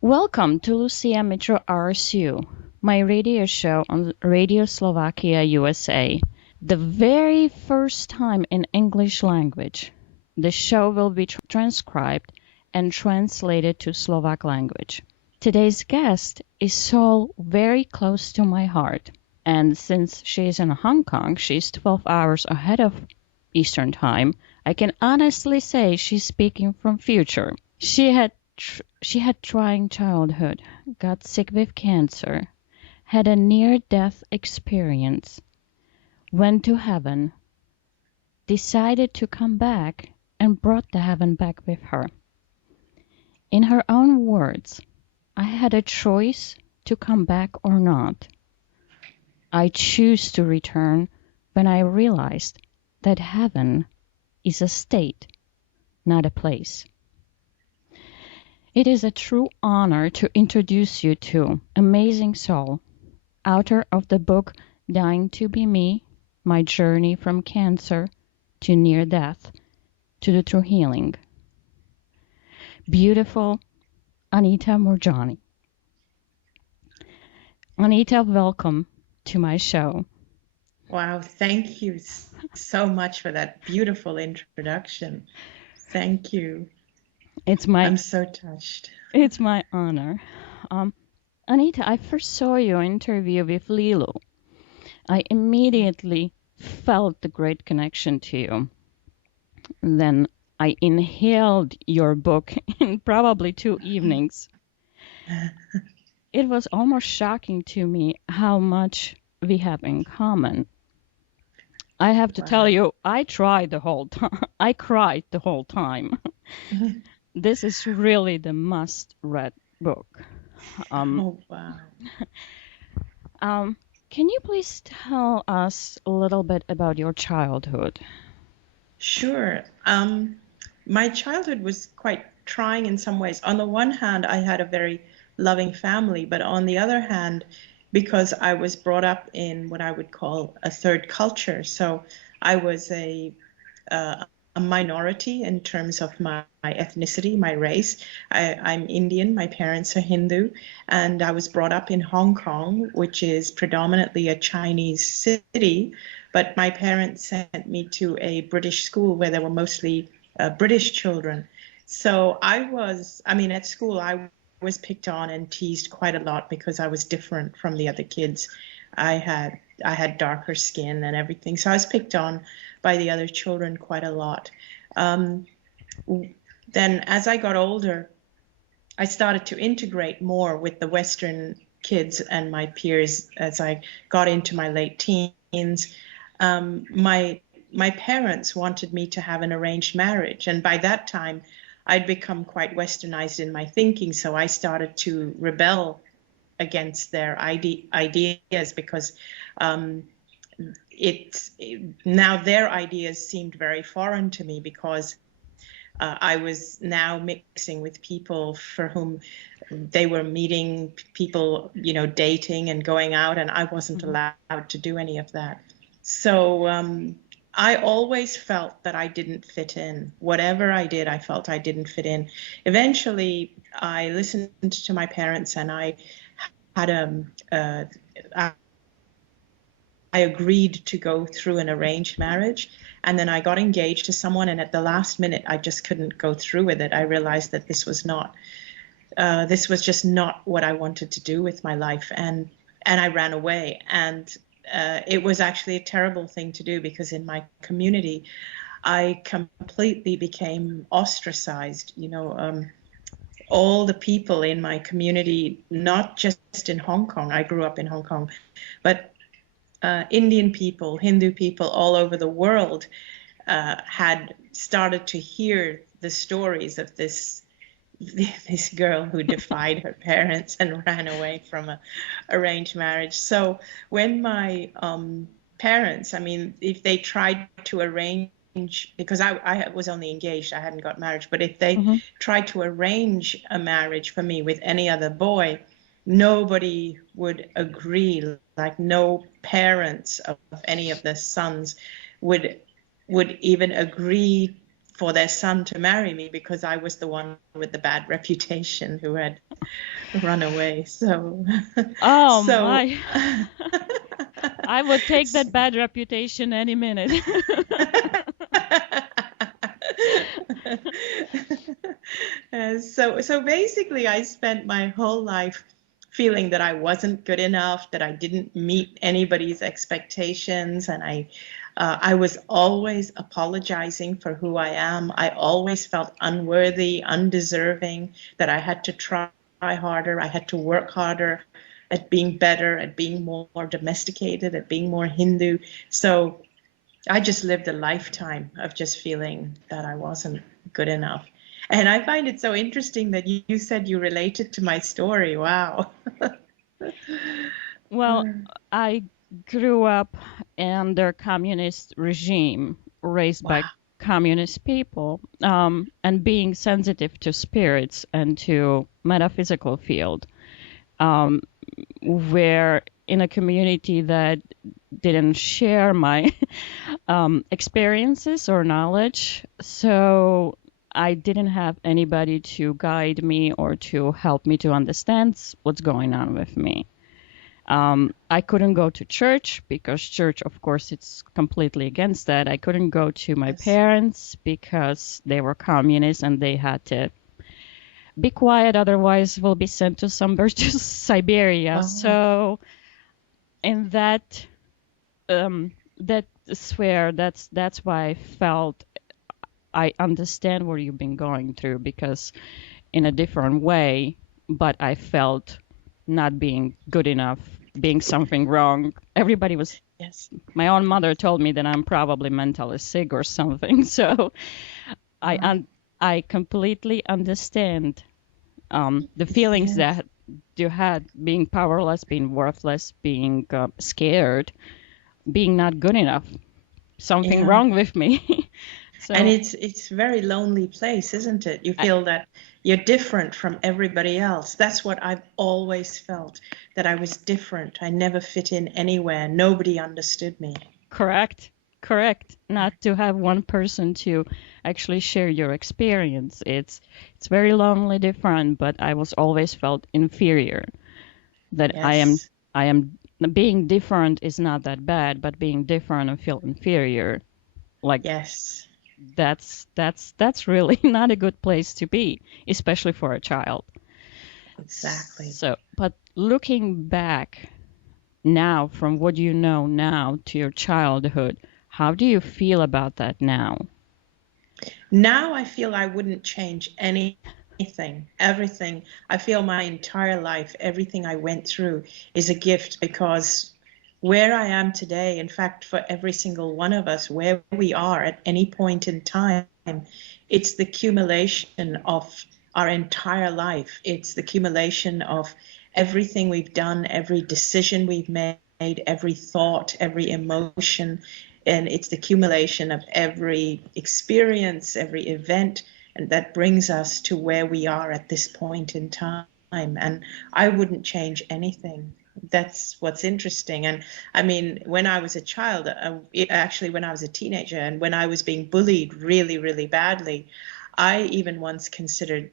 Welcome to Lucii Mitro RSU, my radio show on Radio Slovakia USA, the very first time in English language. The show will be transcribed and translated to Slovak language. Today's guest is so very close to my heart, and since she is in Hong Kong, she's 12 hours ahead of Eastern Time, I can honestly say she's speaking from future. She had trying childhood, got sick with cancer, had a near-death experience, went to heaven, decided to come back, and brought the heaven back with her. In her own words, I had a choice to come back or not. I choose to return when I realized that heaven is a state, not a place. It is a true honor to introduce you to amazing soul, author of the book Dying to Be Me, My Journey from Cancer to Near Death to the True Healing. Beautiful Anita Moorjani. Anita, welcome to my show. Wow, thank you so much for that beautiful introduction. Thank you. I'm so touched. It's my honor. Anita, I first saw your interview with Lilo. I immediately felt the great connection to you. Then I inhaled your book in probably 2 evenings. It was almost shocking to me how much we have in common. I have to tell you, I cried the whole time. This is really the must-read book. Oh, wow. Can you please tell us a little bit about your childhood? Sure. My childhood was quite trying in some ways. On the one hand, I had a very loving family, but on the other hand, because I was brought up in what I would call a third culture, so I was a minority in terms of my ethnicity, my race. I'm Indian, my parents are Hindu, and I was brought up in Hong Kong, which is predominantly a Chinese city, but my parents sent me to a British school where there were mostly British children. So at school, I was picked on and teased quite a lot because I was different from the other kids. I had darker skin and everything, so I was picked on by the other children quite a lot. Then as I got older, I started to integrate more with the Western kids and my peers as I got into my late teens. My parents wanted me to have an arranged marriage, and by that time I'd become quite westernized in my thinking, so I started to rebel against their ideas because now their ideas seemed very foreign to me because I was now mixing with people for whom they were meeting people, dating and going out, and I wasn't allowed to do any of that. So I always felt that I didn't fit in. Whatever I did, I felt I didn't fit in. Eventually, I listened to my parents, and I had I agreed to go through an arranged marriage, and then I got engaged to someone, and at the last minute I just couldn't go through with it. I realized that this was just not what I wanted to do with my life, and I ran away. And it was actually a terrible thing to do because in my community I completely became ostracized. All the people in my community, not just in Hong Kong, I grew up in Hong Kong, but Indian people, Hindu people all over the world had started to hear the stories of this girl who defied her parents and ran away from an arranged marriage. So when my parents, if they tried to arrange, because I was only engaged, I hadn't got married, but if they tried to arrange a marriage for me with any other boy, nobody would agree. Like no parents of any of the sons would even agree for their son to marry me because I was the one with the bad reputation who had run away. So, Oh so my. I would take that bad reputation any minute. So basically, I spent my whole life feeling that I wasn't good enough, that I didn't meet anybody's expectations, and I was always apologizing for who I am. I always felt unworthy, undeserving, that I had to try harder, I had to work harder at being better, at being more domesticated, at being more Hindu. So I just lived a lifetime of just feeling that I wasn't good enough. And I find it so interesting that you said you related to my story. Wow. Well, I grew up under communist regime, raised by Wow. communist people, and being sensitive to spirits and to metaphysical field, where in a community that didn't share my experiences or knowledge, so I didn't have anybody to guide me or to help me to understand what's going on with me. I couldn't go to church because church, of course, it's completely against that. I couldn't go to my Yes. parents because they were communists and they had to be quiet, otherwise we'll be sent to somewhere to Siberia. Oh. So in that that sphere, that's why I felt I understand what you've been going through, because in a different way, but I felt not being good enough, being something wrong. Everybody was, Yes. my own mother told me that I'm probably mentally sick or something. So I completely understand the feelings Yes. that you had, being powerless, being worthless, being scared, being not good enough, something Yeah. wrong with me. So And it's a very lonely place, isn't it? You feel that you're different from everybody else. That's what I've always felt, that I was different. I never fit in anywhere. Nobody understood me. correct. Not to have one person to actually share your experience. It's very lonely, different, but I was always felt inferior. That Yes. I am being different is not that bad, but being different and feel inferior, like Yes. that's really not a good place to be, especially for a child. Exactly. So, but looking back now, from what you know now to your childhood, how do you feel about that now? Now I feel I wouldn't change anything, everything. I feel my entire life, everything I went through is a gift, because where I am today, in fact, for every single one of us, where we are at any point in time, it's the accumulation of our entire life. It's the accumulation of everything we've done, every decision we've made, every thought, every emotion, and it's the accumulation of every experience, every event, and that brings us to where we are at this point in time. And I wouldn't change anything. That's what's interesting. And I mean, when I was a child, actually when I was a teenager, and when I was being bullied really, really badly, I even once considered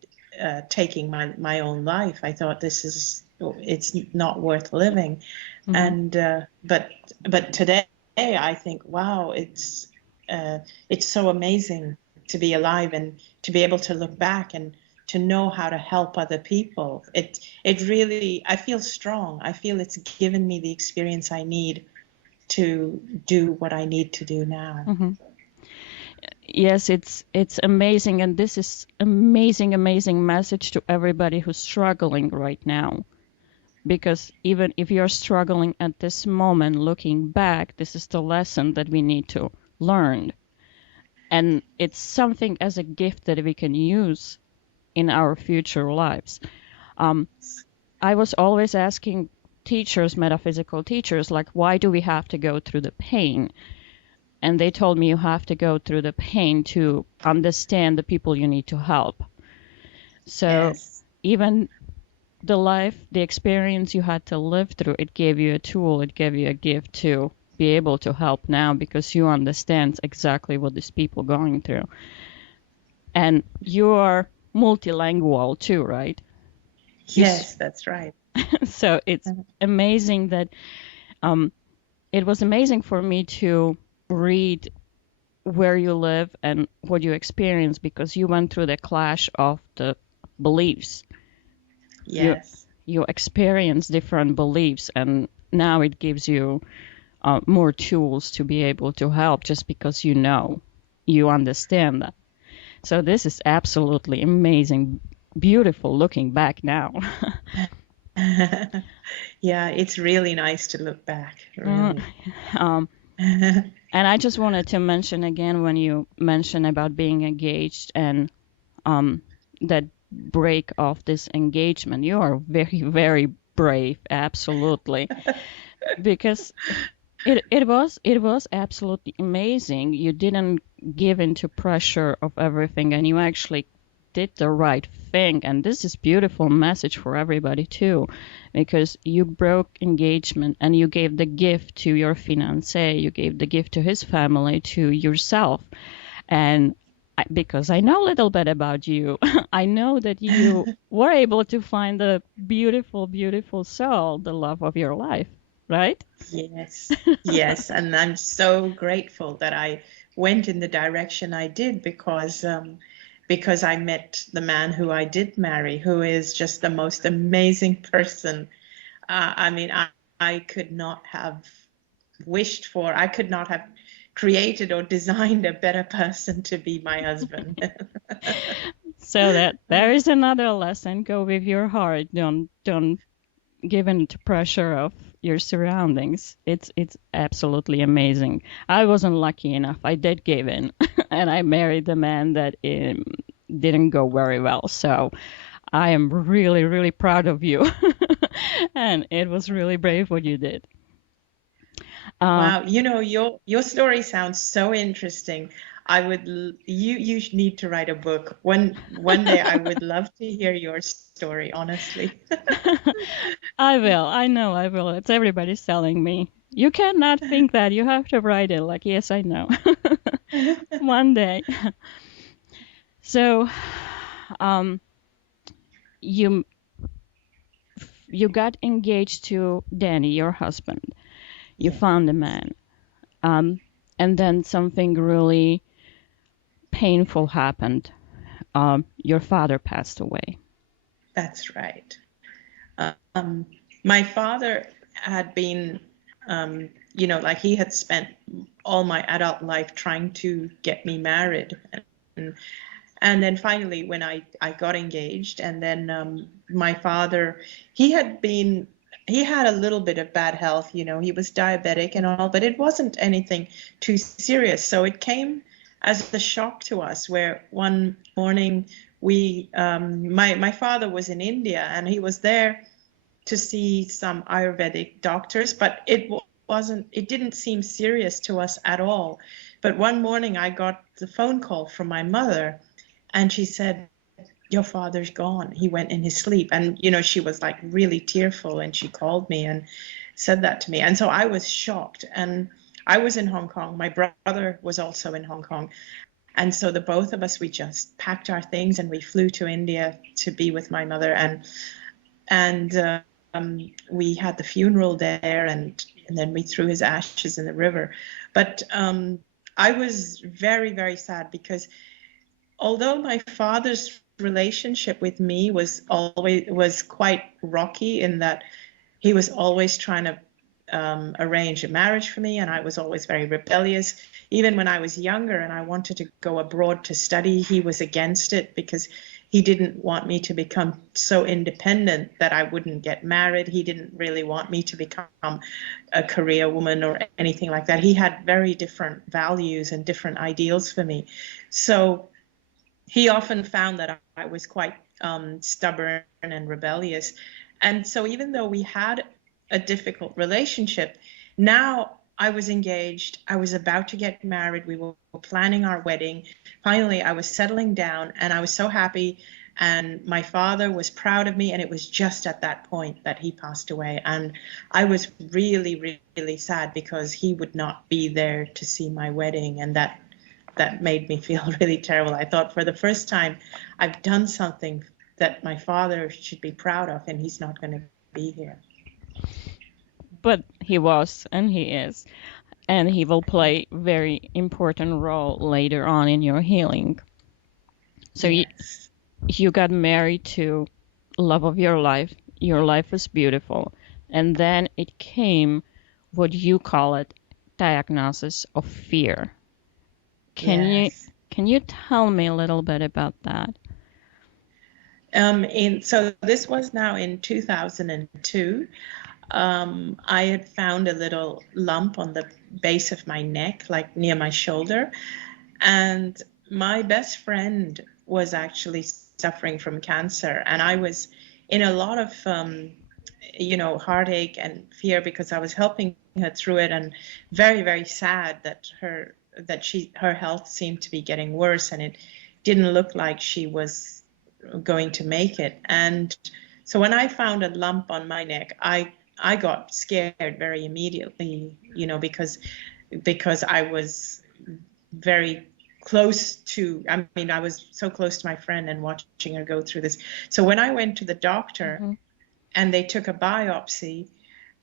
taking my own life. I thought it's not worth living. Mhm. And but today I think, wow, it's so amazing to be alive and to be able to look back and to know how to help other people. It really, I feel strong. I feel it's given me the experience I need to do what I need to do now. Mhm. Yes, it's amazing, and this is amazing message to everybody who's struggling right now. Because even if you're struggling at this moment, looking back, this is the lesson that we need to learn. And it's something as a gift that we can use in our future lives. I was always asking teachers, metaphysical teachers, like, why do we have to go through the pain? And they told me you have to go through the pain to understand the people you need to help. So Yes. even the experience you had to live through, it gave you a tool, it gave you a gift to be able to help now, because you understand exactly what these people going through. And you are multilingual too, right? Yes, that's right. So it's amazing that it was amazing for me to read where you live and what you experience, because you went through the clash of the beliefs. Yes. You experience different beliefs, and now it gives you more tools to be able to help, just because you understand that. So this is absolutely amazing, beautiful looking back now. Yeah, it's really nice to look back. Really. And I just wanted to mention again, when you mentioned about being engaged and that break of this engagement, you are very, very brave, absolutely, because it was absolutely amazing. You didn't give into pressure of everything, and you actually did the right thing. And this is beautiful message for everybody too, because you broke engagement and you gave the gift to your fiancé, you gave the gift to his family, to yourself. And because I know a little bit about you, I know that you were able to find the beautiful, beautiful soul, the love of your life, right? Yes, yes. And I'm so grateful that I went in the direction I did, because I met the man who I did marry, who is just the most amazing person. I mean, I could not have wished for, I could not have created or designed a better person to be my husband. So that there is another lesson. Go with your heart. Don't give in to pressure of your surroundings. It's absolutely amazing. I wasn't lucky enough. I did give in, and I married the man that didn't go very well. So I am really, really proud of you, and it was really brave what you did. Wow, you know, your story sounds so interesting. You need to write a book. One day I would love to hear your story, honestly. I will. I know I will. It's everybody's telling me. You cannot think that. You have to write it. Like, yes, I know. One day. So, you got engaged to Danny, your husband. You found a man. And then something really painful happened. Your father passed away. That's right. My father had been, like he had spent all my adult life trying to get me married. And then finally, when I got engaged, and then my father, he had a little bit of bad health, he was diabetic and all, but it wasn't anything too serious. So it came as a shock to us, where one morning my father was in India, and he was there to see some Ayurvedic doctors, but it didn't seem serious to us at all. But one morning I got the phone call from my mother, and she said, "Your father's gone. He went in his sleep." And, she was like really tearful, and she called me and said that to me. And so I was shocked. And I was in Hong Kong. My brother was also in Hong Kong. And so the both of us, we just packed our things and we flew to India to be with my mother. And we had the funeral there, and then we threw his ashes in the river. But I was very, very sad, because although my father's relationship with me was quite rocky, in that he was always trying to arrange a marriage for me, and I was always very rebellious. Even when I was younger and I wanted to go abroad to study, he was against it, because he didn't want me to become so independent that I wouldn't get married. He didn't really want me to become a career woman or anything like that. He had very different values and different ideals for me. So he often found that I was quite stubborn and rebellious. And so even though we had a difficult relationship, now I was engaged, I was about to get married, we were planning our wedding. Finally, I was settling down, and I was so happy, and my father was proud of me, and it was just at that point that he passed away. And I was really, really sad, because he would not be there to see my wedding, and that made me feel really terrible. I thought, for the first time, I've done something that my father should be proud of, and he's not going to be here. But he was, and he is, and he will play very important role later on in your healing. So Yes. you got married to love of your life. Your life was beautiful. And then it came what you call it, diagnosis of fear. Yes. Can you tell me a little bit about that? So this was now in 2002. I had found a little lump on the base of my neck, like near my shoulder. And my best friend was actually suffering from cancer. And I was in a lot of, heartache and fear because I was helping her through it, and very, very sad that her health seemed to be getting worse, and it didn't look like she was going to make it. And so when I found a lump on my neck, I got scared very immediately, because I was very close to, I was so close to my friend and watching her go through this. So when I went to the doctor, Mm-hmm. and they took a biopsy,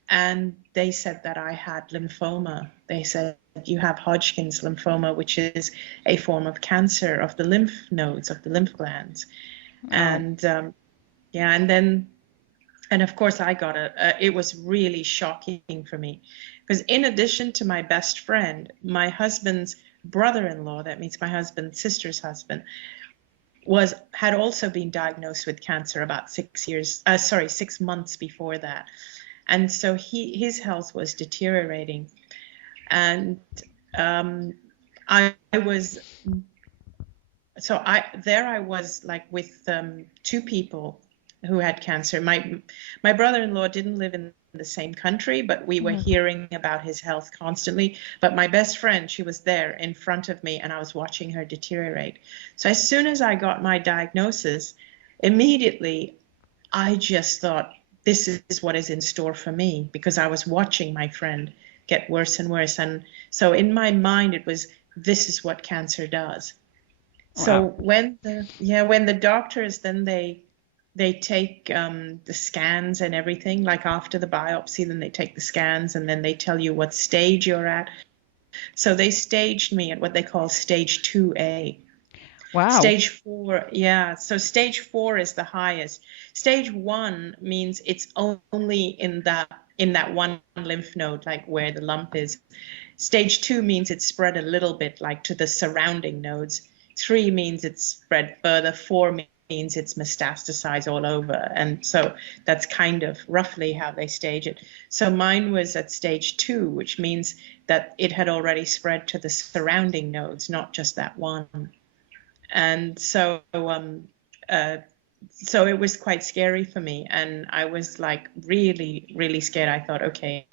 and they said that I had lymphoma. They said, you have Hodgkin's lymphoma, which is a form of cancer of the lymph nodes, of the lymph glands. Oh. And and of course I got it was really shocking for me, because in addition to my best friend, my husband's brother-in-law, that means my husband's sister's husband, had also been diagnosed with cancer about 6 months before that. And so his health was deteriorating. And I was like with two people who had cancer. My brother-in-law didn't live in the same country, but we were hearing about his health constantly. But my best friend, she was there in front of me, and I was watching her deteriorate. So as soon as I got my diagnosis, immediately I just thought, this is what is in store for me, because I was watching my friend get worse and worse. And so in my mind, it was, this is what cancer does. Wow. So when the doctors, then they take the scans and everything, like after the biopsy, then they take the scans, and then they tell you what stage you're at. So they staged me at what they call stage 2A. Wow. Stage 4, yeah. So stage 4 is the highest. Stage 1 means it's only in that one lymph node, like where the lump is. Stage 2 means it's spread a little bit, like to the surrounding nodes. 3 means it's spread further. 4 means it's metastasized all over. And so that's kind of roughly how they stage it. So mine was at stage 2, which means that it had already spread to the surrounding nodes, not just that one. And so it was quite scary for me. And I was like really, really scared. I thought, okay,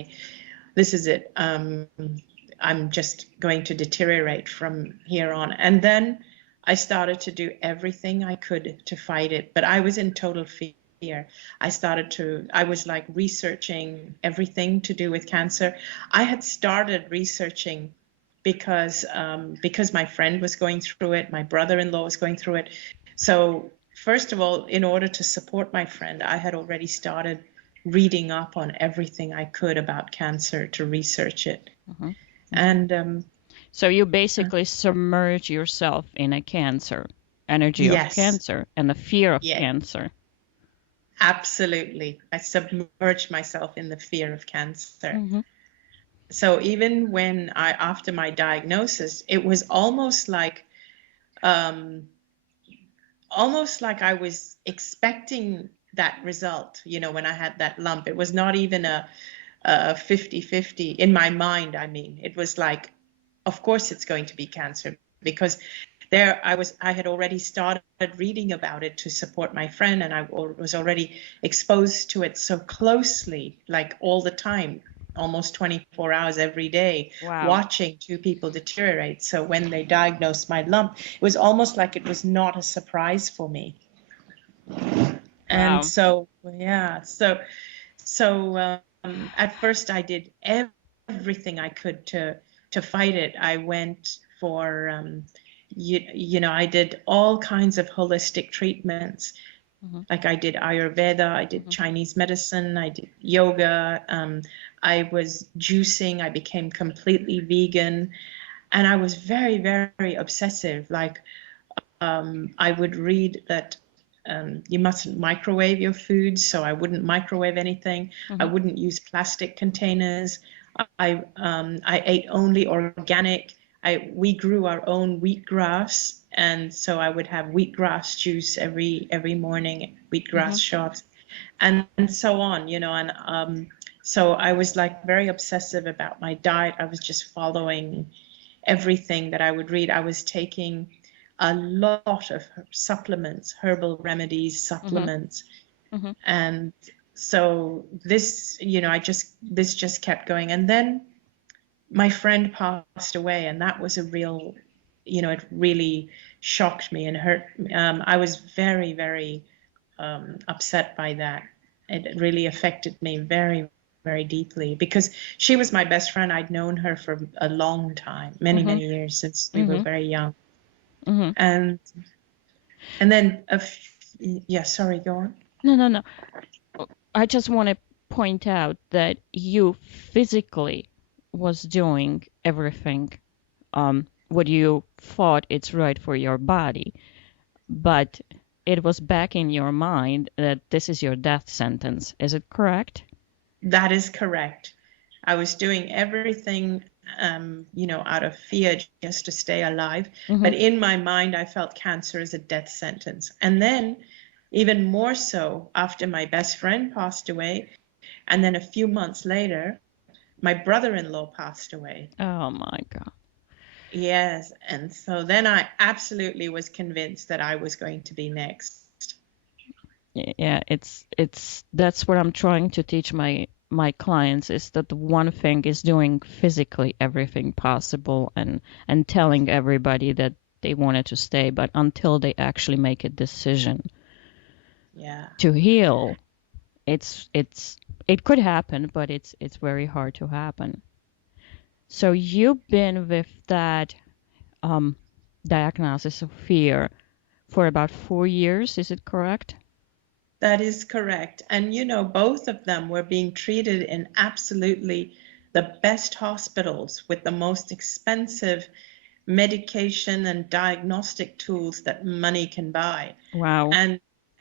this is it. I'm just going to deteriorate from here on. And then I started to do everything I could to fight it, but I was in total fear. I was like researching everything to do with cancer. I had started researching because my friend was going through it, my brother-in-law was going through it. So first of all, in order to support my friend, I had already started reading up on everything I could about cancer to research it. Mm-hmm. And so you basically submerge yourself in a cancer, energy yes. of cancer and the fear of cancer. Absolutely. I submerged myself in the fear of cancer. Mm-hmm. So even when after my diagnosis, it was almost like I was expecting that result, when I had that lump. It was not even a 50-50 in my mind. I mean, it was like, of course it's going to be cancer, because I had already started reading about it to support my friend, and I was already exposed to it so closely, like all the time, almost 24 hours every day. Wow. Watching two people deteriorate. So when they diagnosed my lump, it was almost like it was not a surprise for me. And wow. So at first I did everything I could to fight it. I went for I did all kinds of holistic treatments, Like I did Ayurveda, I did Chinese medicine, I did yoga, I was juicing, I became completely vegan, and I was very, very obsessive. Like I would read that you mustn't microwave your food, so I wouldn't microwave anything. I wouldn't use plastic containers. I ate only organic. We grew our own wheatgrass, and so I would have wheatgrass juice every morning, wheatgrass shots, and so on, you know. And so I was like very obsessive about my diet. I was just following everything that I would read. I was taking a lot of supplements, herbal remedies, supplements, and so this, you know, this just kept going. And then my friend passed away, and that was a real, you know, it really shocked me and hurt. I was very, very upset by that. It really affected me very, very deeply, because she was my best friend. I'd known her for a long time, many, many years, since we were very young. And then, yeah, sorry, go on. No. I just want to point out that you physically was doing everything what you thought it's right for your body, but it was back in your mind that this is your death sentence. Is it correct? That is correct. I was doing everything, you know, out of fear, just to stay alive. But in my mind, I felt cancer as a death sentence. And then, even more so, after my best friend passed away, and then a few months later, my brother-in-law passed away. Oh my God. Yes. And so then I absolutely was convinced that I was going to be next. Yeah, that's what I'm trying to teach my clients, is that the one thing is doing physically everything possible and telling everybody that they wanted to stay, but until they actually make a decision to heal, it could happen, but it's very hard to happen. So you've been with that diagnosis of fear for about 4 years, is it correct? That is correct. And, you know, both of them were being treated in absolutely the best hospitals with the most expensive medication and diagnostic tools that money can buy. Wow.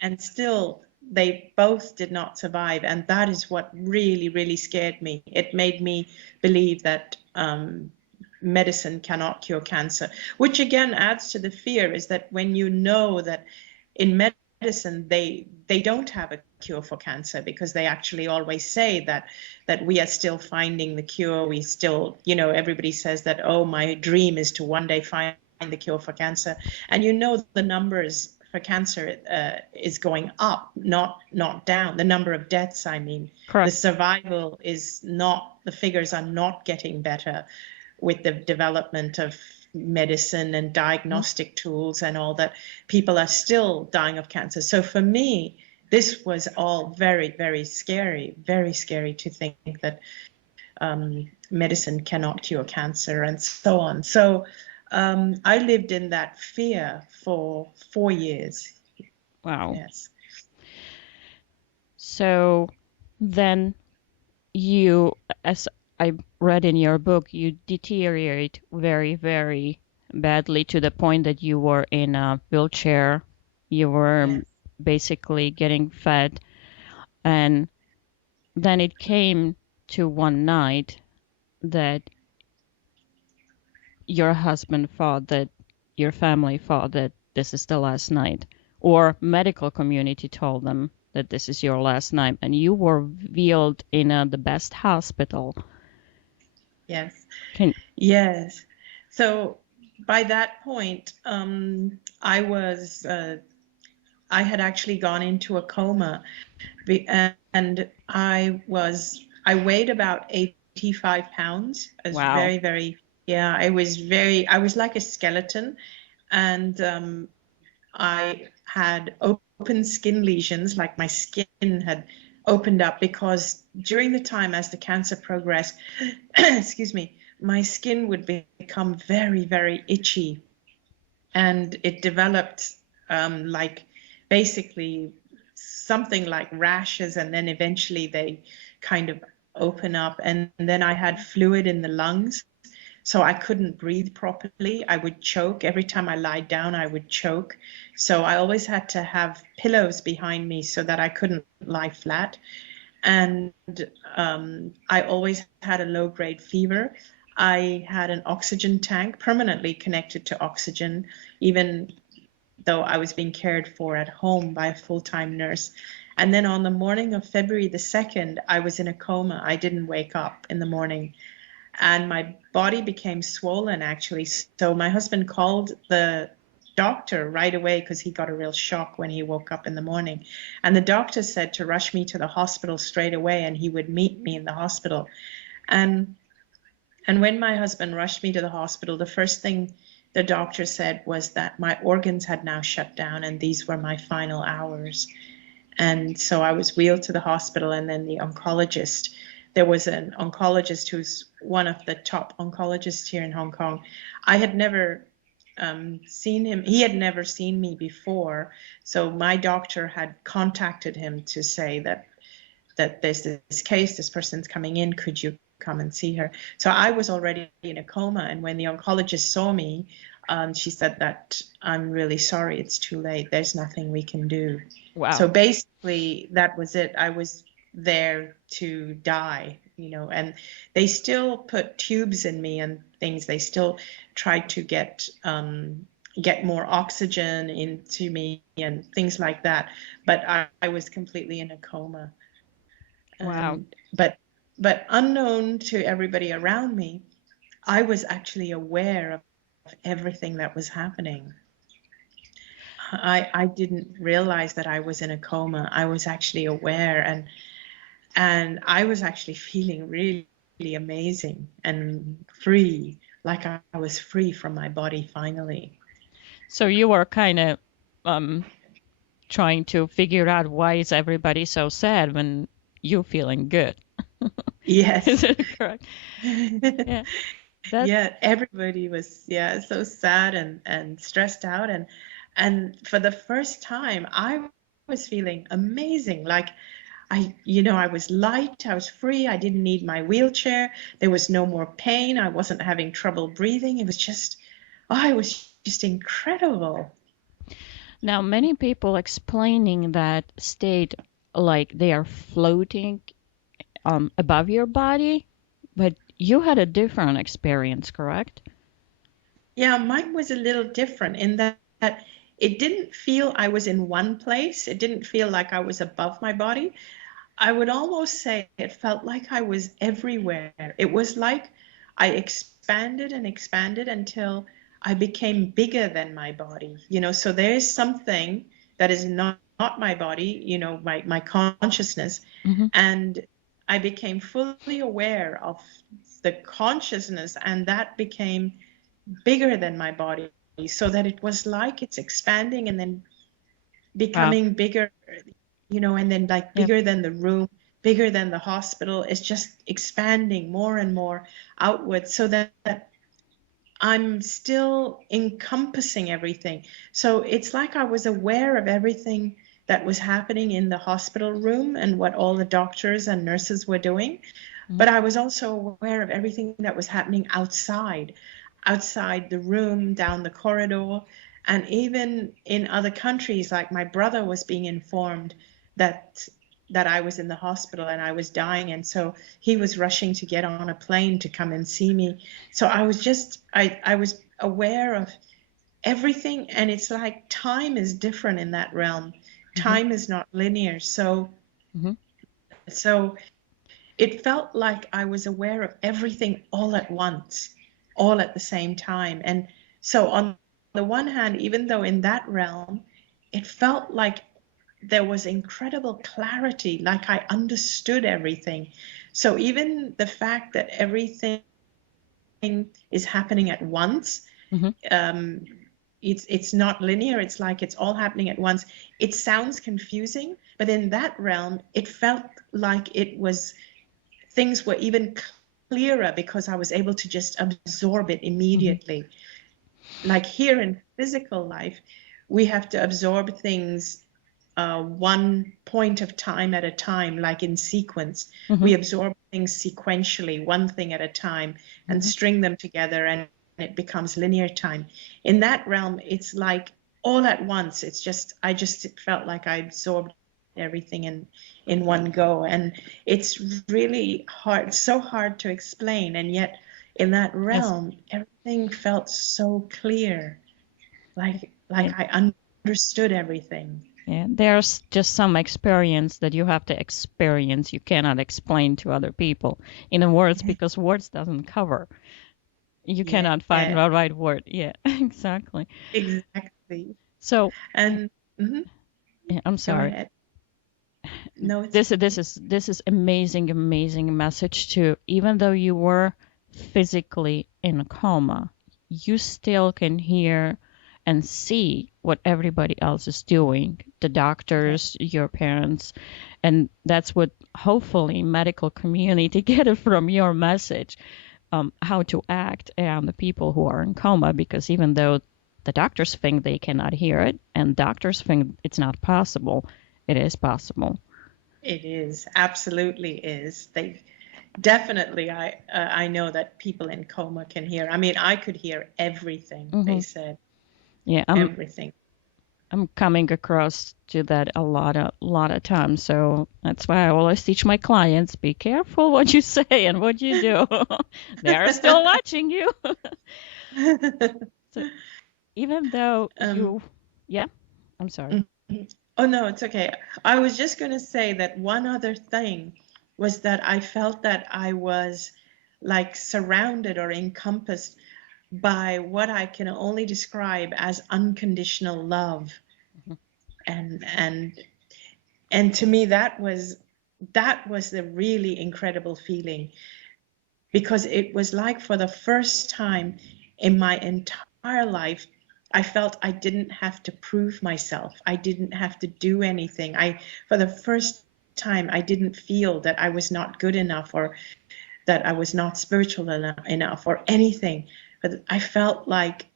And still, they both did not survive. And that is what really, really scared me. It made me believe that medicine cannot cure cancer, which again adds to the fear, is that when you know that in medicine they don't have a cure for cancer, because they actually always say that we are still finding the cure. We still, you know, everybody says that, oh, my dream is to one day find the cure for cancer. And you know, the numbers for cancer is going up, not down. The number of deaths, I mean. Correct. The survival is not, the figures are not getting better with the development of medicine and diagnostic tools and all that. People are still dying of cancer. So for me, this was all very, very scary to think that medicine cannot cure cancer and so on. So I lived in that fear for 4 years. Wow. Yes. So then you, as I read in your book, you deteriorate very, very badly, to the point that you were in a wheelchair. You were basically getting fed. And then it came to one night that your husband thought, that your family thought that this is the last night, or medical community told them that this is your last night, and you were wheeled in the best hospital. Yes. Yes. So by that point, I had actually gone into a coma, and I weighed about 85 pounds. I was very, very, I was like a skeleton, and I had open skin lesions, like my skin had opened up, because during the time as the cancer progressed, excuse me, my skin would become very, very itchy, and it developed like basically something like rashes, and then eventually they kind of open up, and then I had fluid in the lungs, so I couldn't breathe properly. I would choke. Every time I lied down, I would choke. So I always had to have pillows behind me so that I couldn't lie flat. And I always had a low-grade fever. I had an oxygen tank permanently connected to oxygen, even though I was being cared for at home by a full-time nurse. And then on the morning of February the 2nd, I was in a coma. I didn't wake up in the morning. And my body became swollen, actually. So my husband called the doctor right away because he got a real shock when he woke up in the morning. And the doctor said to rush me to the hospital straight away, and he would meet me in the hospital. And when my husband rushed me to the hospital, the first thing the doctor said was that my organs had now shut down, and these were my final hours. And so I was wheeled to the hospital, and then the oncologist, there was an oncologist who's one of the top oncologists here in Hong Kong. I had never seen him. He had never seen me before. So my doctor had contacted him to say that there's this case, this person's coming in, could you come and see her? So I was already in a coma. And when the oncologist saw me, she said that, I'm really sorry, it's too late. There's nothing we can do. Wow. So basically that was it. I was there to die, you know, and they still put tubes in me and things. They still tried to get more oxygen into me and things like that. But I was completely in a coma. Wow. But unknown to everybody around me, I was actually aware of everything that was happening. I didn't realize that I was in a coma. I was actually aware, and I was actually feeling really, really amazing and free, like I was free from my body finally. So you were kind of trying to figure out why is everybody so sad when you're feeling good. Yes. Is it correct? Yeah. Yeah, everybody was so sad and stressed out, and for the first time I was feeling amazing. Like I was light, I was free, I didn't need my wheelchair, there was no more pain, I wasn't having trouble breathing. It was just incredible. Now, many people explaining that state like they are floating above your body, but you had a different experience, correct? Yeah, mine was a little different in that it didn't feel I was in one place. It didn't feel like I was above my body. I would almost say it felt like I was everywhere. It was like I expanded and expanded until I became bigger than my body. You know, so there is something that is not my body, you know, my consciousness. Mm-hmm. And I became fully aware of the consciousness, and that became bigger than my body, so that it was like it's expanding and then becoming bigger, you know, and then like bigger than the room, bigger than the hospital. It's just expanding more and more outwards, so that I'm still encompassing everything. So it's like I was aware of everything that was happening in the hospital room and what all the doctors and nurses were doing. Mm-hmm. But I was also aware of everything that was happening outside the room, down the corridor, and even in other countries. Like my brother was being informed that I was in the hospital and I was dying, and so he was rushing to get on a plane to come and see me. So I was just I was aware of everything, and it's like time is different in that realm. Mm-hmm. Time is not linear, so mm-hmm. So it felt like I was aware of everything all at once, all at the same time. And so on the one hand, even though in that realm, it felt like there was incredible clarity, like I understood everything. So even the fact that everything is happening at once, mm-hmm. It's not linear. It's like it's all happening at once. It sounds confusing, but in that realm, it felt like things were even clearer because I was able to just absorb it immediately. Mm-hmm. Like here in physical life, we have to absorb things one point of time at a time, like in sequence. We absorb things sequentially, one thing at a time, and string them together, and it becomes linear time. In that realm, it's like all at once. It's just, I just felt like I absorbed everything in one go, and it's really hard, so hard to explain, and yet in that realm, everything felt so clear, like I understood everything. Yeah, there's just some experience that you have to experience. You cannot explain to other people in words, because words doesn't cover. You cannot find the right word. Yeah, exactly. Exactly. So, and yeah, I'm sorry. Go ahead. No, this is amazing message too. Even though you were physically in a coma, you still can hear and see what everybody else is doing, the doctors, your parents, and that's what hopefully medical community get it from your message, how to act around the people who are in coma, because even though the doctors think they cannot hear it and doctors think it's not possible, it is possible. It is, absolutely is. They definitely, I know that people in coma can hear. I mean, I could hear everything they said. Yeah, everything. I'm coming across to that a lot of times. So that's why I always teach my clients, be careful what you say and what you do. They are still watching you. So even though I'm sorry. Oh, no, it's okay. I was just going to say that one other thing was that I felt that I was like surrounded or encompassed by what I can only describe as unconditional love. And to me, that was the really incredible feeling, because it was like for the first time in my entire life, I felt I didn't have to prove myself. I didn't have to do anything. For the first time, I didn't feel that I was not good enough, or that I was not spiritual enough or anything. But I felt like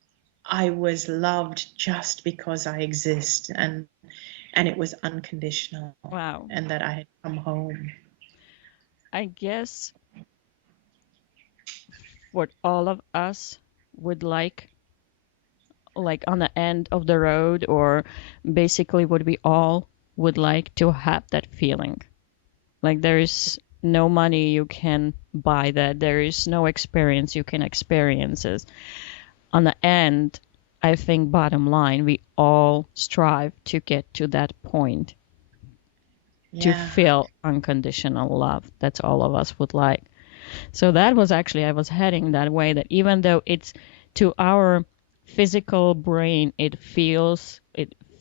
I was loved just because I exist, and it was unconditional. Wow. And that I had come home. I guess what all of us would like on the end of the road, or basically what we all would like to have that feeling. Like there is no money you can buy that. There is no experience you can experience it. On the end, I think bottom line, we all strive to get to that point, to feel unconditional love. That's all of us would like. So that was actually, I was heading that way, that even though it's to our physical brain, it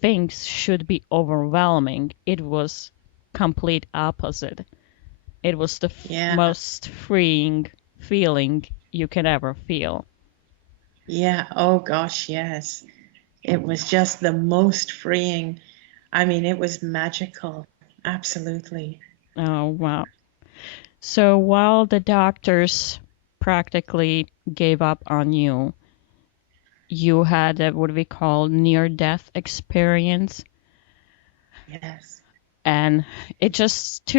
thinks should be overwhelming, it was complete opposite. It was the most freeing feeling you can ever feel. Yeah. Oh gosh, yes. It was just the most freeing. I mean, it was magical. Absolutely. Oh, wow. So while the doctors practically gave up on you, you had what we call near-death experience. Yes. And it just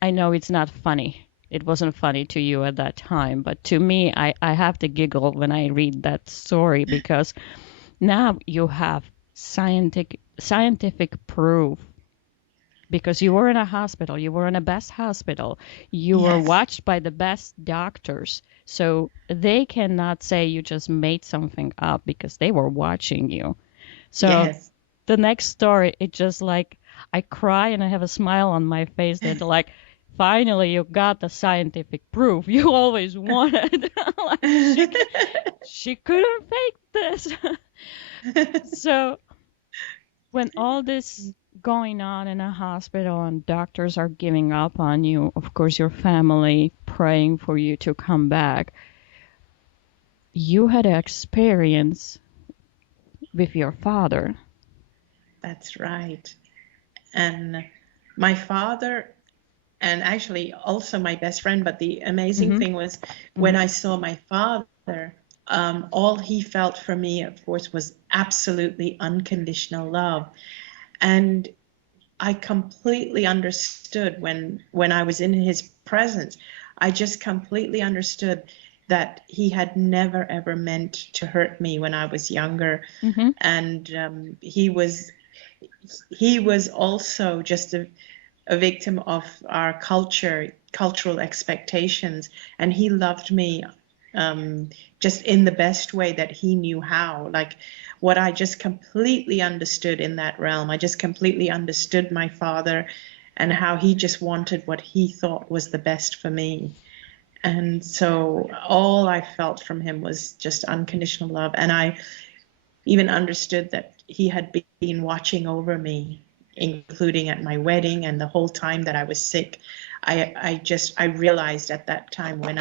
I know it's not funny. It wasn't funny to you at that time, but to me, I have to giggle when I read that story, because now you have scientific proof, because you were in a hospital, you were in a best hospital, you were watched by the best doctors, so they cannot say you just made something up, because they were watching you. So the next story, it just like, I cry and I have a smile on my face that like, finally you got the scientific proof you always wanted. Like, she couldn't fake this. So when all this going on in a hospital and doctors are giving up on you, of course your family praying for you to come back, you had an experience with your father. That's right. And my father, and actually also my best friend, but the amazing thing was when I saw my father, all he felt for me, of course, was absolutely unconditional love. And I completely understood when I was in his presence. I just completely understood that he had never ever meant to hurt me when I was younger, and he was also just a victim of our cultural expectations, and he loved me just in the best way that he knew how. Like, what I just completely understood in that realm. I just completely understood my father and how he just wanted what he thought was the best for me. And so all I felt from him was just unconditional love. And I even understood that he had been watching over me, including at my wedding and the whole time that I was sick. I realized at that time when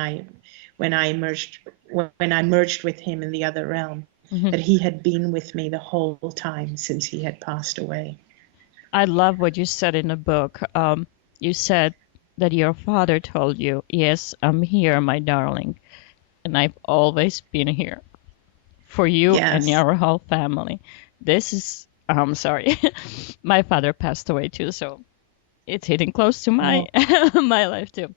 I merged with him in the other realm, that he had been with me the whole time since he had passed away. I love what you said in the book. You said that your father told you, "Yes, I'm here, my darling, and I've always been here for you and Yes. your whole family." This is, I'm sorry, my father passed away too, so it's hitting close to my my life too.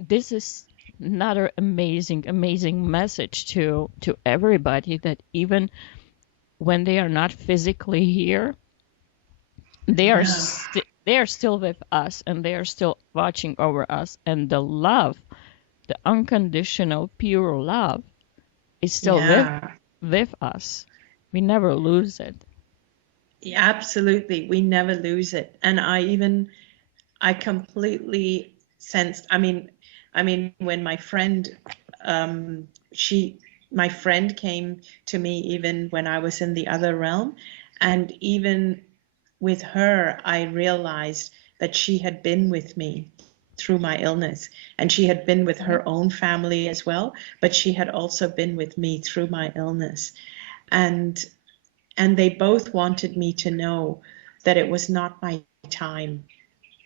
This is another amazing message to everybody, that even when they are not physically here, they are still with us, and they are still watching over us, and the love, the unconditional pure love, is still with us. We never lose it. Yeah, absolutely, we never lose it. And I completely sensed, I mean when my friend my friend came to me even when I was in the other realm, and even with her I realized that she had been with me through my illness, and she had been with her own family as well, but she had also been with me through my illness. And they both wanted me to know that it was not my time.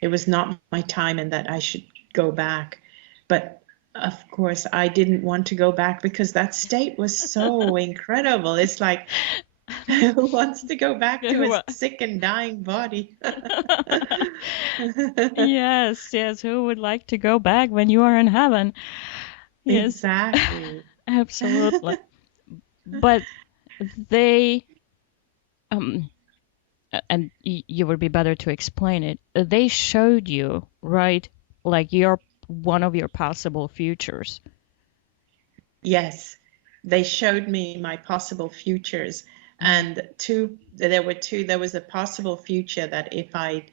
It was not my time, and that I should go back. But of course, I didn't want to go back because that state was so incredible. It's like, who wants to go back to a sick and dying body? Yes. Who would like to go back when you are in heaven? Yes, exactly. Absolutely. But they, and you would be better to explain it. They showed you, right, like one of your possible futures. Yes, they showed me my possible futures, and there was a possible future that if I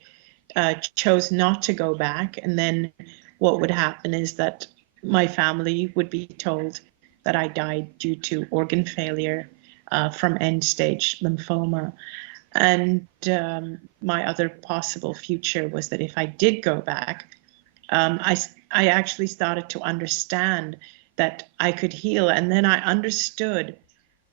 chose not to go back, and then what would happen is that my family would be told that I died due to organ failure from end-stage lymphoma. And my other possible future was that if I did go back, I actually started to understand that I could heal. And then I understood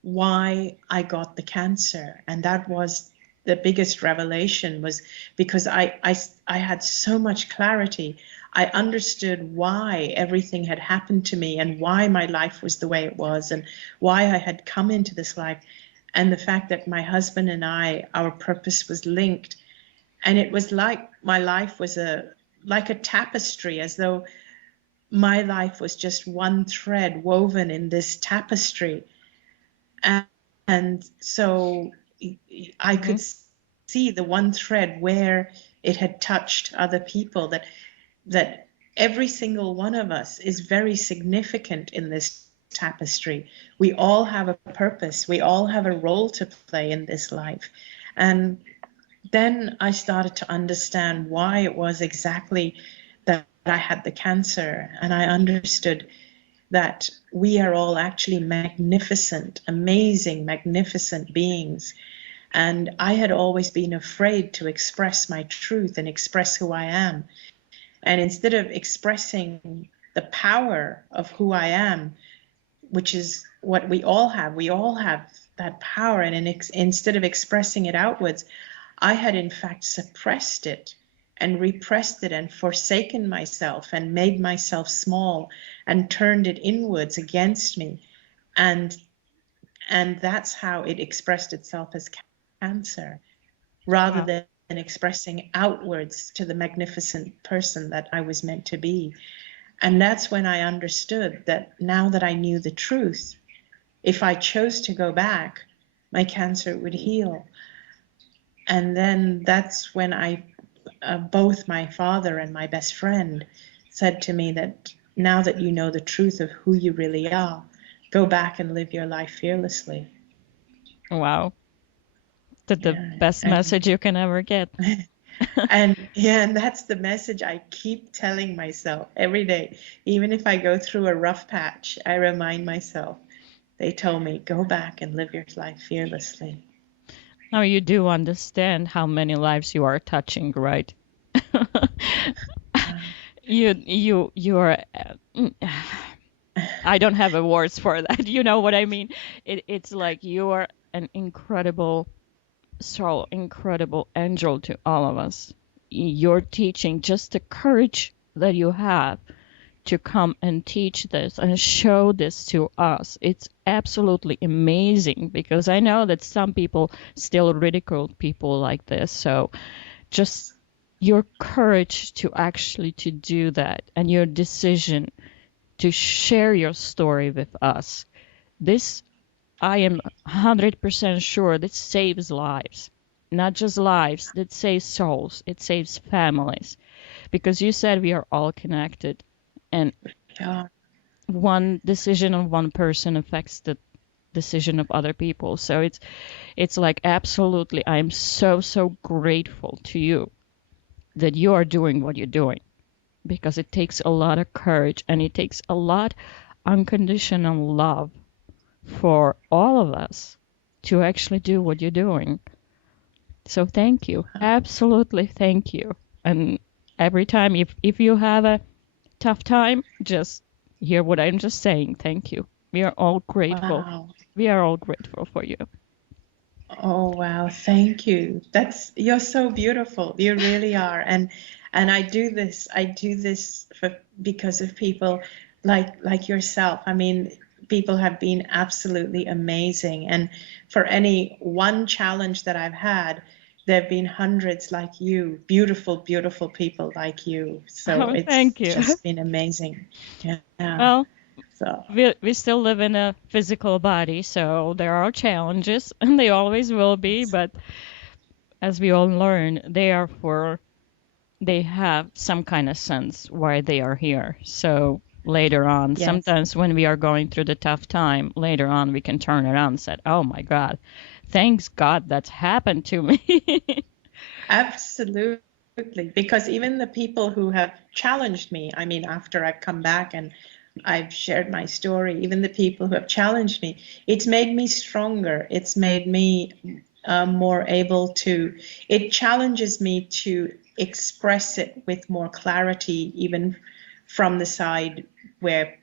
why I got the cancer. And that was the biggest revelation, was because I had so much clarity. I understood why everything had happened to me, and why my life was the way it was, and why I had come into this life. And the fact that my husband and our purpose was linked. And it was like my life was like a tapestry, as though my life was just one thread woven in this tapestry. And so I could see the one thread where it had touched other people, that every single one of us is very significant in this tapestry. We all have a purpose. We all have a role to play in this life. And then I started to understand why it was exactly that I had the cancer. And I understood that we are all actually magnificent, amazing, magnificent beings. And I had always been afraid to express my truth and express who I am. And instead of expressing the power of who I am, which is what we all have that power. And instead of expressing it outwards, I had in fact suppressed it and repressed it and forsaken myself and made myself small and turned it inwards against me. And that's how it expressed itself as cancer. rather Wow. than expressing outwards to the magnificent person that I was meant to be. And that's when I understood that now that I knew the truth, if I chose to go back, my cancer would heal. And then that's when both my father and my best friend said to me that now that you know the truth of who you really are, go back and live your life fearlessly. Wow. That's the Yeah. best message you can ever get. And that's the message I keep telling myself every day. Even if I go through a rough patch, I remind myself, they told me, go back and live your life fearlessly. Now you do understand how many lives you are touching, right? You are. I don't have a words for that. You know what I mean? It's like you are an incredible soul, incredible angel to all of us. You're teaching just the courage that you have to come and teach this and show this to us. It's absolutely amazing because I know that some people still ridicule people like this. So just your courage to actually to do that and your decision to share your story with us. This, I am 100% sure, this saves lives. Not just lives, that saves souls, it saves families. Because you said we are all connected, and Yeah. one decision of one person affects the decision of other people. So it's like absolutely, I'm so grateful to you that you are doing what you're doing, because it takes a lot of courage and it takes a lot unconditional love for all of us to actually do what you're doing. So thank you. Absolutely thank you. And every time if you have a tough time, just hear what I'm just saying. Thank you. We are all grateful. Wow. We are all grateful for you. Oh, wow. Thank you. You're so beautiful. You really are. And I do this because of people like yourself. I mean, people have been absolutely amazing. And for any one challenge that I've had, there have been hundreds like you, beautiful, beautiful people like you. So Oh, it's thank you. just been amazing. Yeah. Well, So, we still live in a physical body, so there are challenges, and they always will be. But as we all learn, they have some kind of sense why they are here. So later on, yes. sometimes when we are going through the tough time, later on we can turn around and say, "Oh my God, thanks God that's happened to me." Absolutely. Because even the people who have challenged me, I mean, after I've come back and I've shared my story, even the people who have challenged me, it's made me stronger. It's made me more able to, it challenges me to express it with more clarity, even from the side where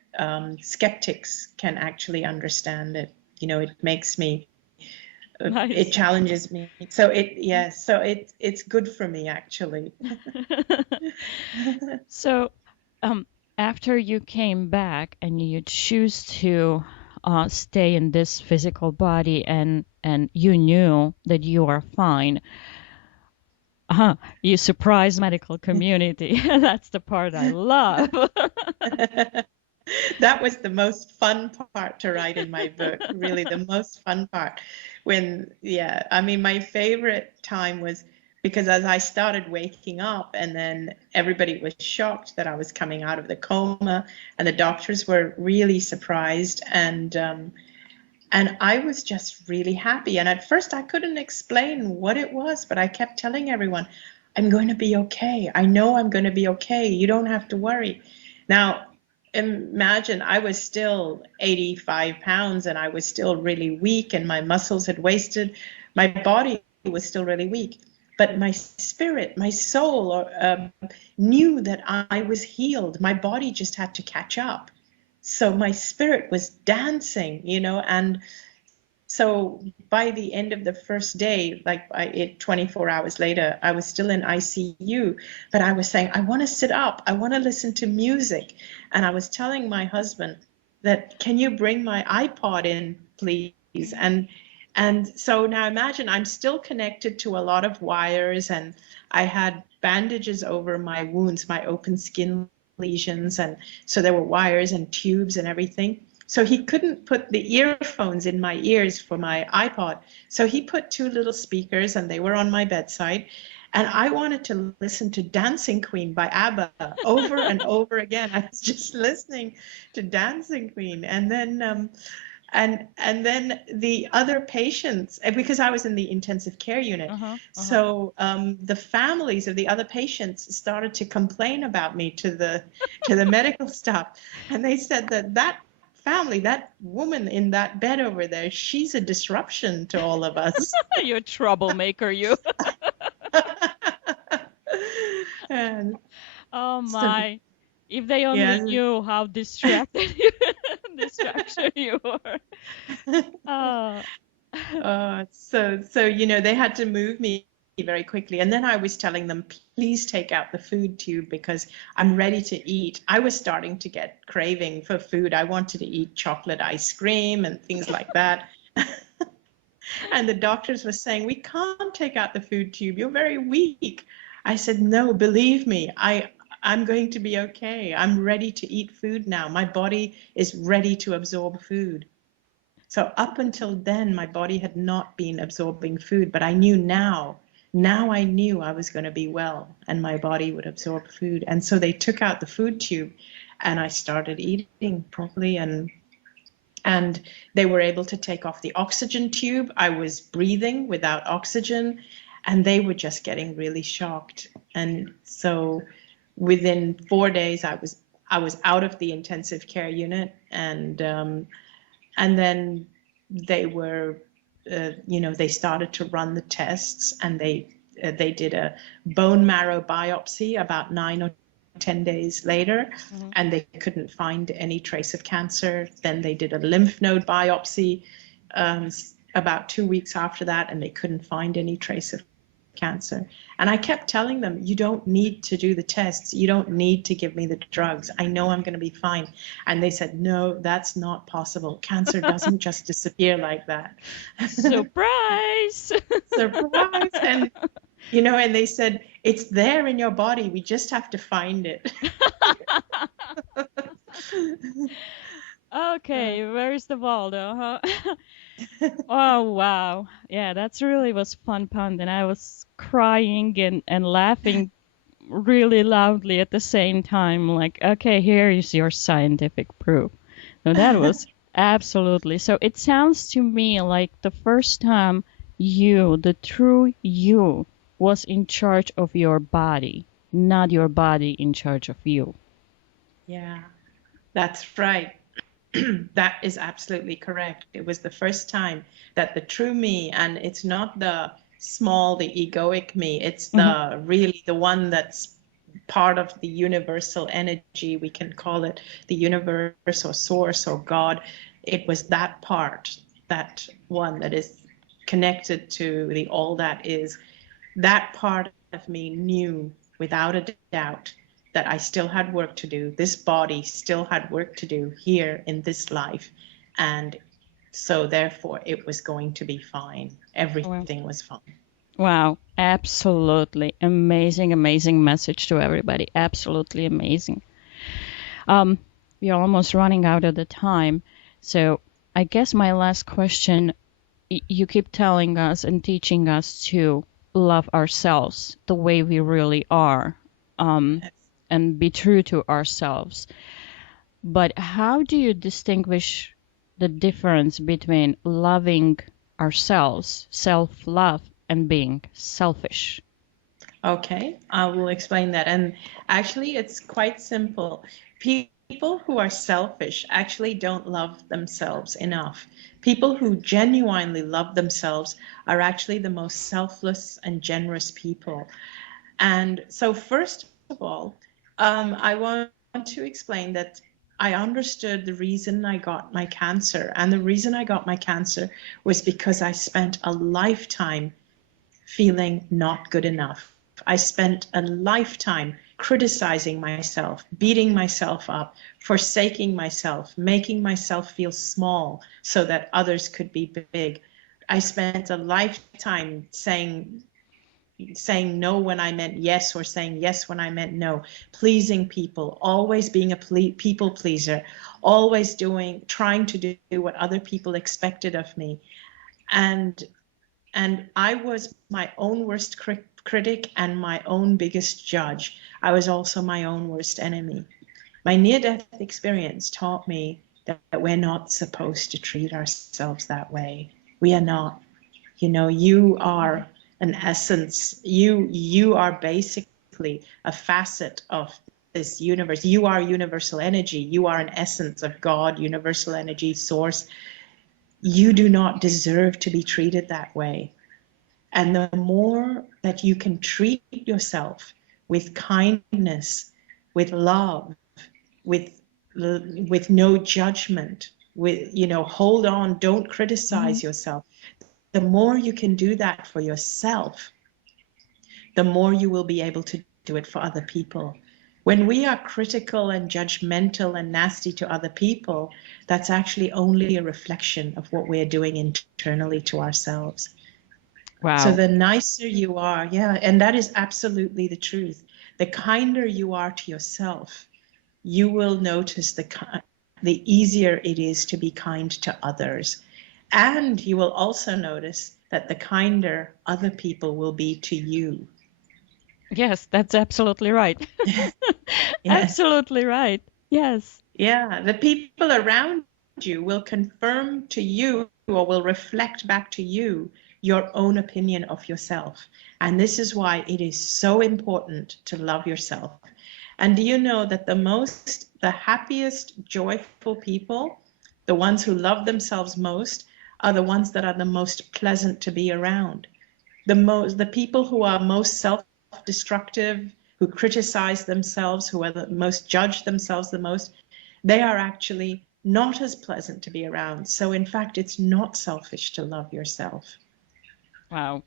skeptics can actually understand it. You know, it makes me it Nice. challenges me. So it's good for me actually. So, after you came back and you choose to stay in this physical body and you knew that you are fine, you surprised medical community. That's the part I love. That was the most fun part to write in my book, really the most fun part. Yeah, I mean, my favorite time was because as I started waking up and then everybody was shocked that I was coming out of the coma and the doctors were really surprised and I was just really happy. And at first I couldn't explain what it was, but I kept telling everyone, I'm going to be okay. I know I'm going to be okay. You don't have to worry. Now, imagine I was still 85 pounds and I was still really weak and my muscles had wasted. My body was still really weak, but my spirit, my soul knew that I was healed. My body just had to catch up. So my spirit was dancing, you know, and so by the end of the first day, 24 hours later, I was still in ICU, but I was saying, I want to sit up. I want to listen to music. And I was telling my husband that, can you bring my iPod in, please? And so now imagine I'm still connected to a lot of wires, and I had bandages over my wounds, my open skin lesions. And so there were wires and tubes and everything. So he couldn't put the earphones in my ears for my iPod. So he put two little speakers, and they were on my bedside. And I wanted to listen to Dancing Queen by ABBA over and over again. I was just listening to Dancing Queen. And then and then the other patients, because I was in the intensive care unit, so the families of the other patients started to complain about me to the medical staff, and they said that family, that woman in that bed over there, she's a disruption to all of us. You're a troublemaker, you. And oh my! If they only knew how distracted you are. So you know, they had to move me very quickly, and then I was telling them, please take out the food tube because I'm ready to eat. I was starting to get craving for food. I wanted to eat chocolate ice cream and things like that. And the doctors were saying, we can't take out the food tube, you're very weak. I said, no, believe me, I'm going to be okay. I'm ready to eat food now. My body is ready to absorb food. So up until then, my body had not been absorbing food, but I knew now I knew I was going to be well and my body would absorb food. And so they took out the food tube and I started eating properly, and they were able to take off the oxygen tube. I was breathing without oxygen, and they were just getting really shocked. And so within 4 days, I was out of the intensive care unit, and then they were, they started to run the tests, and they did a bone marrow biopsy about 9 or 10 days later, and they couldn't find any trace of cancer. Then they did a lymph node biopsy about 2 weeks after that, and they couldn't find any trace of cancer. And I kept telling them, you don't need to do the tests. You don't need to give me the drugs. I know I'm going to be fine. And they said, no, that's not possible. Cancer doesn't just disappear like that. Surprise! Surprise! And, and they said, it's there in your body. We just have to find it. Okay, where's the Waldo, huh? Oh, wow. Yeah, that's really was fun, and I was crying and laughing really loudly at the same time. Like, okay, here is your scientific proof. No, that was absolutely. So it sounds to me like the first time you, the true you, was in charge of your body, not your body in charge of you. Yeah, that's right. That is absolutely correct. It was the first time that the true me, and it's not the small, the egoic me, it's the really the one that's part of the universal energy, we can call it the universe or source or God. It was that part, that one that is connected to the all that is. That part of me knew without a doubt that I still had work to do. This body still had work to do here in this life. And so therefore it was going to be fine. Everything was fine. Wow. Absolutely amazing, amazing message to everybody. Absolutely amazing. We're almost running out of the time. So I guess my last question, you keep telling us and teaching us to love ourselves the way we really are. And be true to ourselves. But how do you distinguish the difference between loving ourselves, self-love, and being selfish? Okay, I will explain that. And actually, it's quite simple. People who are selfish actually don't love themselves enough. People who genuinely love themselves are actually the most selfless and generous people. And so first of all, I want to explain that I understood the reason I got my cancer. And the reason I got my cancer was because I spent a lifetime feeling not good enough. I spent a lifetime criticizing myself, beating myself up, forsaking myself, making myself feel small so that others could be big. I spent a lifetime saying no when I meant yes, or saying yes when I meant no, pleasing people, always being a people pleaser, always trying to do what other people expected of me. And I was my own worst critic and my own biggest judge. I was also my own worst enemy. My near-death experience taught me that we're not supposed to treat ourselves that way. We are not. You know, you are an essence. You are basically a facet of this universe. You are universal energy. You are an essence of God, universal energy source. You do not deserve to be treated that way. And the more that you can treat yourself with kindness, with love, with no judgment, with, you know, hold on, don't criticize yourself. The more you can do that for yourself, the more you will be able to do it for other people. When we are critical and judgmental and nasty to other people, that's actually only a reflection of what we're doing internally to ourselves. Wow. So the nicer you are, yeah, and that is absolutely the truth. The kinder you are to yourself, you will notice the easier it is to be kind to others. And you will also notice that the kinder other people will be to you. Yes, that's absolutely right. Yes. Absolutely right. Yes. Yeah, the people around you will confirm to you, or will reflect back to you, your own opinion of yourself. And this is why it is so important to love yourself. And do you know that the happiest, joyful people, the ones who love themselves most, are the ones that are the most pleasant to be around. The people who are most self-destructive, who criticize themselves, who are the most judge themselves the most, they are actually not as pleasant to be around. So in fact, it's not selfish to love yourself. Wow.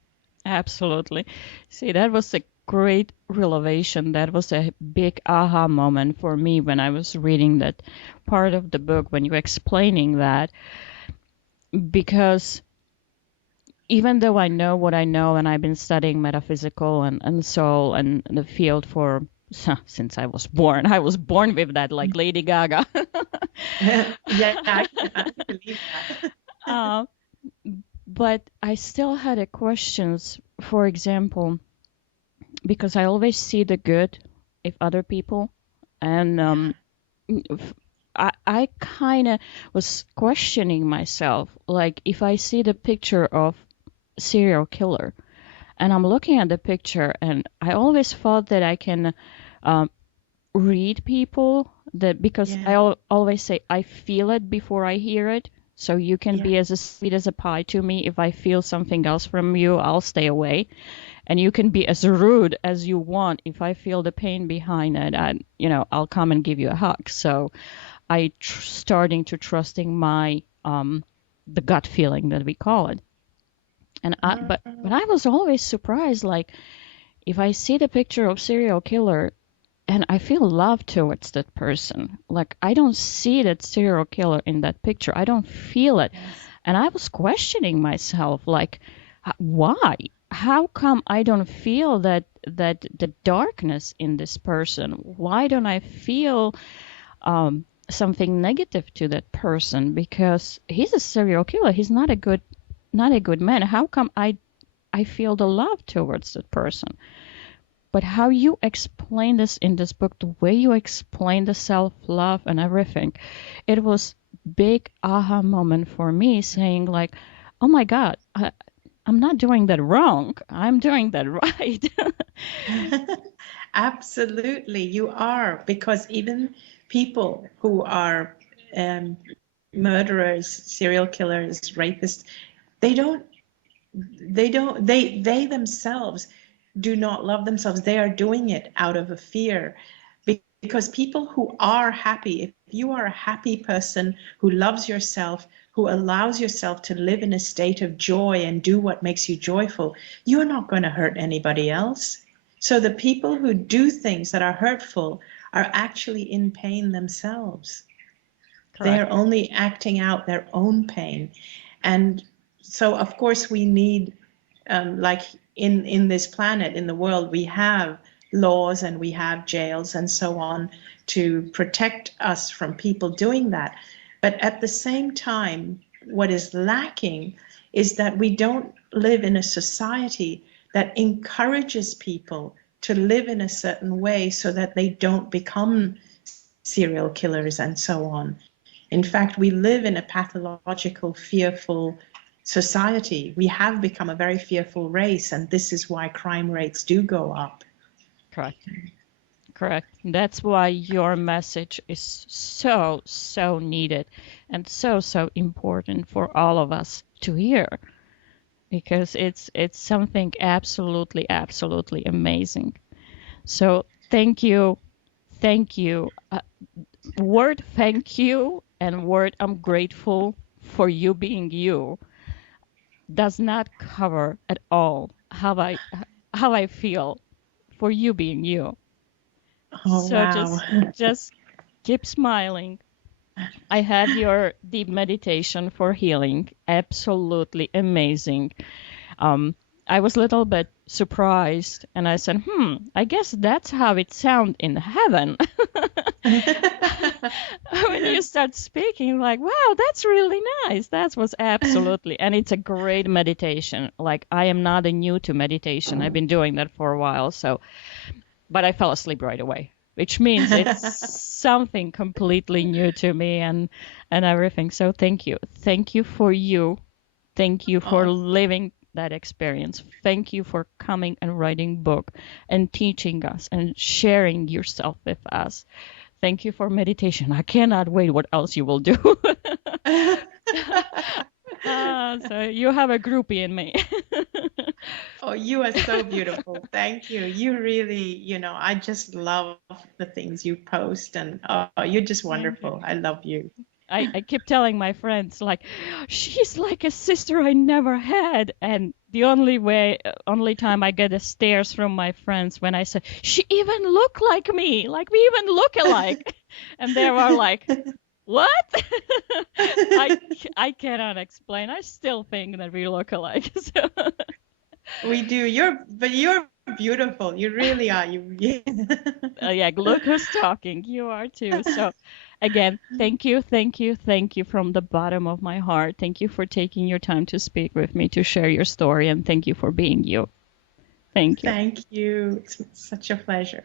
Absolutely. See, that was a great revelation. That was a big aha moment for me when I was reading that part of the book, when you were explaining that. Because even though I know what I know, and I've been studying metaphysical and soul and the field since I was born with that, like Lady Gaga. Yeah, I can believe that. But I still had a questions, for example, because I always see the good in other people, and I kind of was questioning myself, like if I see the picture of serial killer, and I'm looking at the picture, and I always thought that I can read people, that because I always say I feel it before I hear it. So you can be as sweet as a pie to me. If I feel something else from you, I'll stay away. And you can be as rude as you want. If I feel the pain behind it, I'll come and give you a hug. So I starting to trusting my the gut feeling that we call it. And but I was always surprised, like if I see the picture of serial killer and I feel love towards that person, like I don't see that serial killer in that picture. I don't feel it. Yes. And I was questioning myself, like, why? How come I don't feel that the darkness in this person? Why don't I feel something negative to that person? Because he's a serial killer. He's not a good man. How come I feel the love towards that person? But how you explain this in this book, the way you explain the self-love and everything, it was big aha moment for me, saying like, oh my God, I'm not doing that wrong. I'm doing that right. Absolutely, you are, because even people who are murderers, serial killers, rapists, they themselves do not love themselves. They are doing it out of a fear. Because people who are happy, if you are a happy person who loves yourself, who allows yourself to live in a state of joy and do what makes you joyful, you're not going to hurt anybody else. So the people who do things that are hurtful are actually in pain themselves. Correct. They're only acting out their own pain. And so of course we need, like in this planet, in the world, we have laws and we have jails and so on to protect us from people doing that. But at the same time, what is lacking is that we don't live in a society that encourages people to live in a certain way so that they don't become serial killers and so on. In fact, we live in a pathological, fearful society. We have become a very fearful race, and this is why crime rates do go up. Correct. Correct. That's why your message is so, so needed and so, so important for all of us to hear, because it's something absolutely, absolutely amazing. So thank you. Thank you. Word thank you and word I'm grateful for you being you does not cover at all how I feel for you being you. Oh, So wow. just keep smiling. I had your deep meditation for healing. Absolutely amazing. I was a little bit surprised and I said, I guess that's how it sounds in heaven. When you start speaking, like, wow, that's really nice. That was absolutely, and it's a great meditation. Like, I am not new to meditation. I've been doing that for a while. But I fell asleep right away, which means it's something completely new to me and everything. So thank you. Thank you for you. Thank you for living that experience. Thank you for coming and writing book and teaching us and sharing yourself with us. Thank you for meditation. I cannot wait what else you will do. So you have a groupie in me. Oh, you are so beautiful. Thank you. You really, I just love the things you post, and you're just wonderful. I love you. I keep telling my friends, like, she's like a sister I never had. And the only time I get the stares from my friends when I say, she even look like me, like we even look alike. And they were like, what? I cannot explain. I still think that we look alike. So. We do. You're beautiful. You really are. Yeah, look who's talking. You are too. So again, thank you from the bottom of my heart. Thank you for taking your time to speak with me, to share your story, and thank you for being you. Thank you. Thank you. It's such a pleasure.